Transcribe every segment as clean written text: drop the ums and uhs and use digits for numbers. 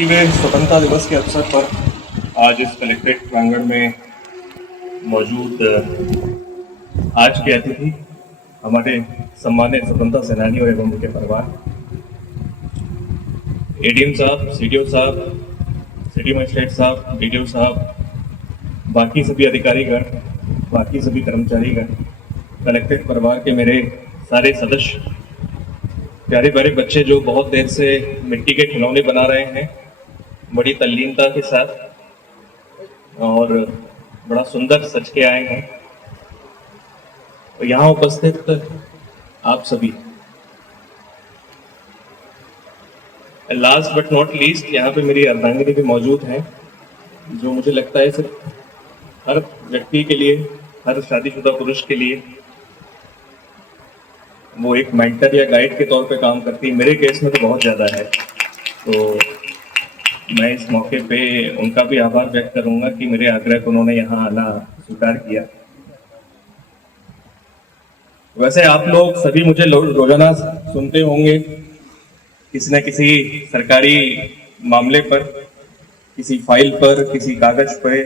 61वें स्वतंत्रता दिवस के अवसर पर आज इस कलेक्ट्रेट प्रांगण में मौजूद आज के अतिथि हमारे सम्मानित स्वतंत्रता सेनानियों एवं उनके परिवार, एडीएम साहब, सीडीओ साहब, सिटी मजिस्ट्रेट साहब, डीडीओ साहब, बाकी सभी अधिकारीगण, बाकी सभी कर्मचारीगण, कलेक्ट्रेट परिवार के मेरे सारे सदस्य, प्यारे प्यारे बच्चे जो बहुत देर से मिट्टी के खिलौने बना रहे हैं बड़ी तल्लीनता के साथ और बड़ा सुंदर सज के आए हैं। तो यहाँ उपस्थित आप सभी, लास्ट बट नॉट लीस्ट यहाँ पे मेरी अर्धांगिनी भी मौजूद हैं, जो मुझे लगता है सिर्फ हर व्यक्ति के लिए, हर शादीशुदा पुरुष के लिए वो एक मेंटर या गाइड के तौर पे काम करती है। मेरे केस में तो बहुत ज़्यादा है, तो मैं इस मौके पे उनका भी आभार व्यक्त करूंगा कि मेरे आग्रह को उन्होंने यहाँ आना स्वीकार किया। वैसे आप लोग सभी मुझे रोजाना सुनते होंगे किसी न किसी सरकारी मामले पर, किसी फाइल पर, किसी कागज पर।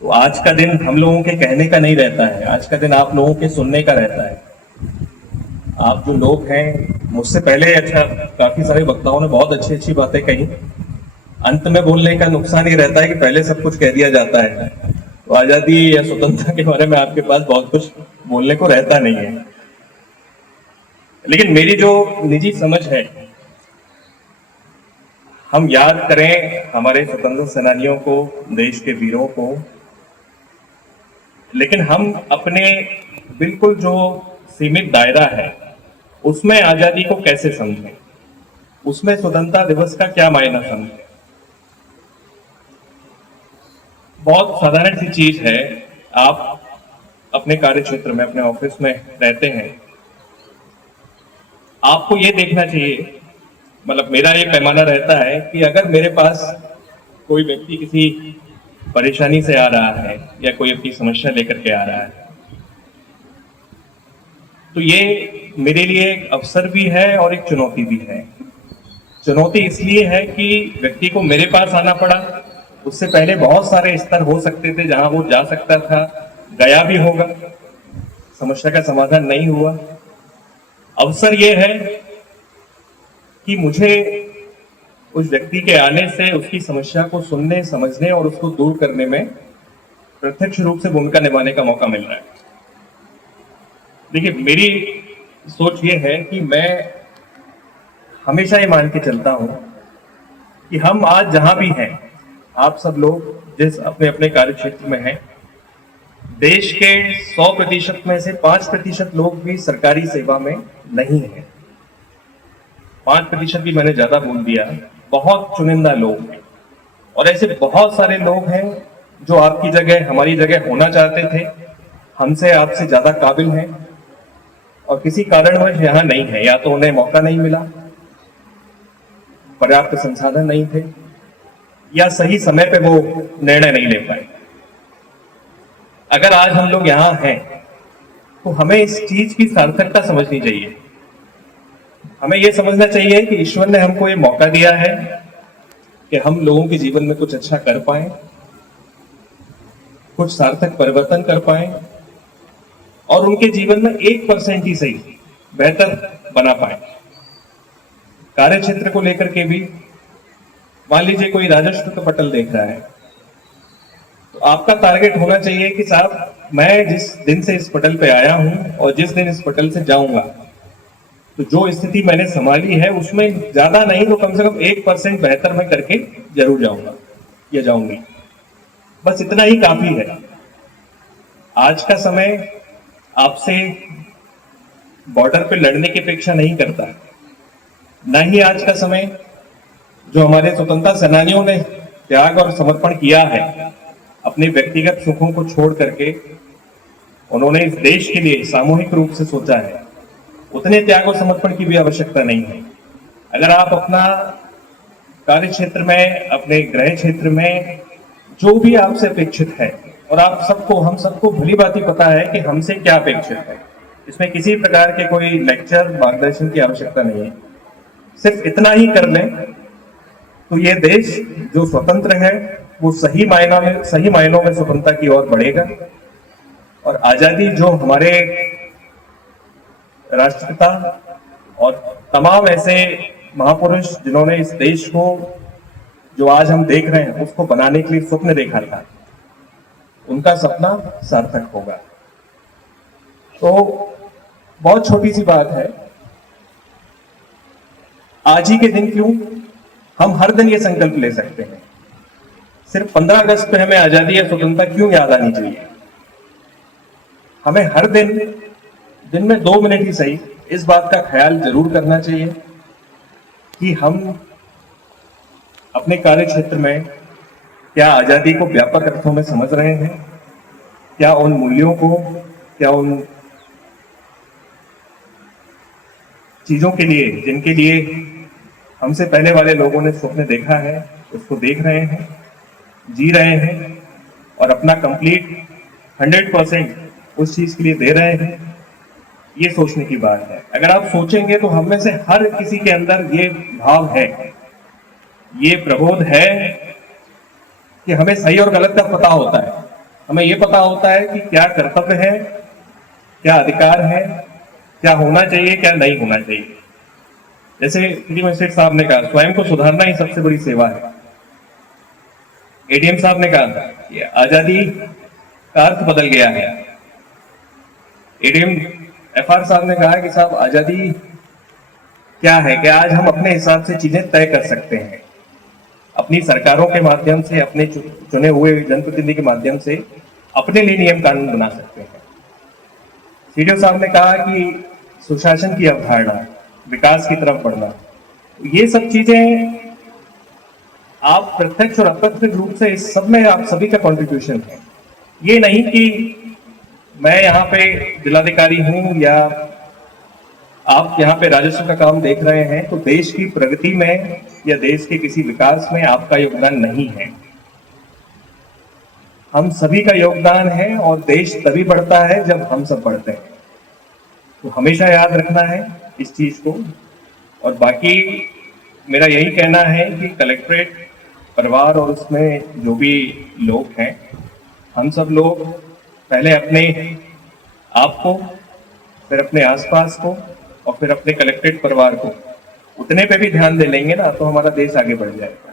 तो आज का दिन हम लोगों के कहने का नहीं रहता है, आज का दिन आप लोगों के सुनने का रहता है। आप जो लोग हैं, मुझसे पहले काफी सारे वक्ताओं ने बहुत अच्छी अच्छी बातें कही। अंत में बोलने का नुकसान ये रहता है कि पहले सब कुछ कह दिया जाता है, तो आजादी या स्वतंत्रता के बारे में आपके पास बहुत कुछ बोलने को रहता नहीं है। लेकिन मेरी जो निजी समझ है, हम याद करें हमारे स्वतंत्रता सेनानियों को, देश के वीरों को, लेकिन हम अपने बिल्कुल जो सीमित दायरा है उसमें आजादी को कैसे समझें, उसमें स्वतंत्रता दिवस का क्या मायना समझें। बहुत साधारण सी चीज है, आप अपने कार्य क्षेत्र में, अपने ऑफिस में रहते हैं, आपको ये देखना चाहिए, मतलब मेरा ये पैमाना रहता है कि अगर मेरे पास कोई व्यक्ति किसी परेशानी से आ रहा है या कोई अपनी समस्या लेकर के आ रहा है, तो ये मेरे लिए एक अवसर भी है और एक चुनौती भी है। चुनौती इसलिए है कि व्यक्ति को मेरे पास आना पड़ा, उससे पहले बहुत सारे स्तर हो सकते थे जहां वो जा सकता था, गया भी होगा, समस्या का समाधान नहीं हुआ। अवसर ये है कि मुझे उस व्यक्ति के आने से उसकी समस्या को सुनने, समझने और उसको दूर करने में प्रत्यक्ष रूप से भूमिका निभाने का मौका मिल रहा है। देखिए, मेरी सोच ये है कि मैं हमेशा ये मान के चलता हूं कि हम आज जहां भी हैं, आप सब लोग जिस अपने अपने कार्य क्षेत्र में हैं, देश के 100% में से 5% लोग भी सरकारी सेवा में नहीं हैं। 5% भी मैंने ज्यादा बोल दिया, बहुत चुनिंदा लोग हैं। और ऐसे बहुत सारे लोग हैं जो आपकी जगह, हमारी जगह होना चाहते थे, हमसे, आपसे ज्यादा काबिल हैं और किसी कारणवश यहाँ नहीं है। या तो उन्हें मौका नहीं मिला, पर्याप्त संसाधन नहीं थे, या सही समय पे वो निर्णय नहीं ले पाए। अगर आज हम लोग यहाँ हैं तो हमें इस चीज की सार्थकता समझनी चाहिए। हमें यह समझना चाहिए कि ईश्वर ने हमको ये मौका दिया है कि हम लोगों के जीवन में कुछ अच्छा कर पाए, कुछ सार्थक परिवर्तन कर पाए और उनके जीवन में 1% ही सही बेहतर बना पाए। कार्य क्षेत्र को लेकर के भी, मान लीजिए कोई राजस्व का पटल देख रहा है, तो आपका टारगेट होना चाहिए कि साहब, मैं जिस दिन से इस पटल पे आया हूं और जिस दिन इस पटल से जाऊंगा, तो जो स्थिति मैंने संभाली है उसमें ज्यादा नहीं तो कम से कम 1% बेहतर मैं करके जरूर जाऊंगा या जाऊंगी। बस इतना ही काफी है। आज का समय आपसे बॉर्डर पे लड़ने की अपेक्षा नहीं करता, न ही आज का समय जो हमारे स्वतंत्रता सेनानियों ने त्याग और समर्पण किया है, अपने व्यक्तिगत सुखों को छोड़ करके उन्होंने इस देश के लिए सामूहिक रूप से सोचा है, उतने त्याग और समर्पण की भी आवश्यकता नहीं है। अगर आप अपना कार्य क्षेत्र में, अपने गृह क्षेत्र में जो भी आपसे अपेक्षित है, और आप सबको, हम सबको भली भांति पता है कि हमसे क्या अपेक्षित है, इसमें किसी प्रकार के कोई लेक्चर, मार्गदर्शन की आवश्यकता नहीं है। सिर्फ इतना ही कर लें तो ये देश जो स्वतंत्र है वो सही मायनों में स्वतंत्रता की ओर बढ़ेगा। और आजादी जो हमारे राष्ट्रपिता और तमाम ऐसे महापुरुष जिन्होंने इस देश को जो आज हम देख रहे हैं उसको बनाने के लिए स्वप्न देखा था, उनका सपना सार्थक होगा। तो बहुत छोटी सी बात है, आज ही के दिन क्यों, हम हर दिन ये संकल्प ले सकते हैं। सिर्फ 15 अगस्त पे हमें आजादी या स्वतंत्रता क्यों याद आनी चाहिए? हमें हर दिन में 2 मिनट ही सही इस बात का ख्याल जरूर करना चाहिए कि हम अपने कार्य क्षेत्र में क्या आजादी को व्यापक अर्थों में समझ रहे हैं, क्या उन मूल्यों को, क्या उन चीजों के लिए जिनके लिए हमसे पहले वाले लोगों ने स्वप्न देखा है उसको देख रहे हैं, जी रहे हैं और अपना कंप्लीट 100% उस चीज के लिए दे रहे हैं। ये सोचने की बात है। अगर आप सोचेंगे तो हम में से हर किसी के अंदर ये भाव है, ये प्रबोध है कि हमें सही और गलत का पता होता है। हमें ये पता होता है कि क्या कर्तव्य है, क्या अधिकार है, क्या होना चाहिए, क्या नहीं होना चाहिए। जैसे सिटी मजिस्ट्रेट साहब ने कहा, स्वयं को सुधारना ही सबसे बड़ी सेवा है। एडीएम साहब ने कहा कि आजादी का अर्थ बदल गया है। एडीएम एफआर साहब ने कहा कि साहब आजादी क्या है कि आज हम अपने हिसाब से चीजें तय कर सकते हैं, अपनी सरकारों के माध्यम से, अपने चुने हुए जनप्रतिनिधि के माध्यम से अपने लिए नियम कानून बना सकते हैं। सीडीओ साहब ने कहा कि सुशासन की अवधारणा, विकास की तरफ बढ़ना, ये सब चीजें आप प्रत्यक्ष और अप्रत्यक्ष रूप से इस सब में आप सभी का कंट्रीब्यूशन है। ये नहीं कि मैं यहाँ पे जिलाधिकारी हूं या आप यहाँ पे राजस्व का काम देख रहे हैं तो देश की प्रगति में या देश के किसी विकास में आपका योगदान नहीं है। हम सभी का योगदान है और देश तभी बढ़ता है जब हम सब बढ़ते हैं। तो हमेशा याद रखना है इस चीज को। और बाकी मेरा यही कहना है कि कलेक्ट्रेट परिवार और उसमें जो भी लोग हैं, हम सब लोग पहले अपने आप को, फिर अपने आसपास को और फिर अपने कलेक्ट्रेट परिवार को उतने पे भी ध्यान दे लेंगे ना तो हमारा देश आगे बढ़ जाएगा।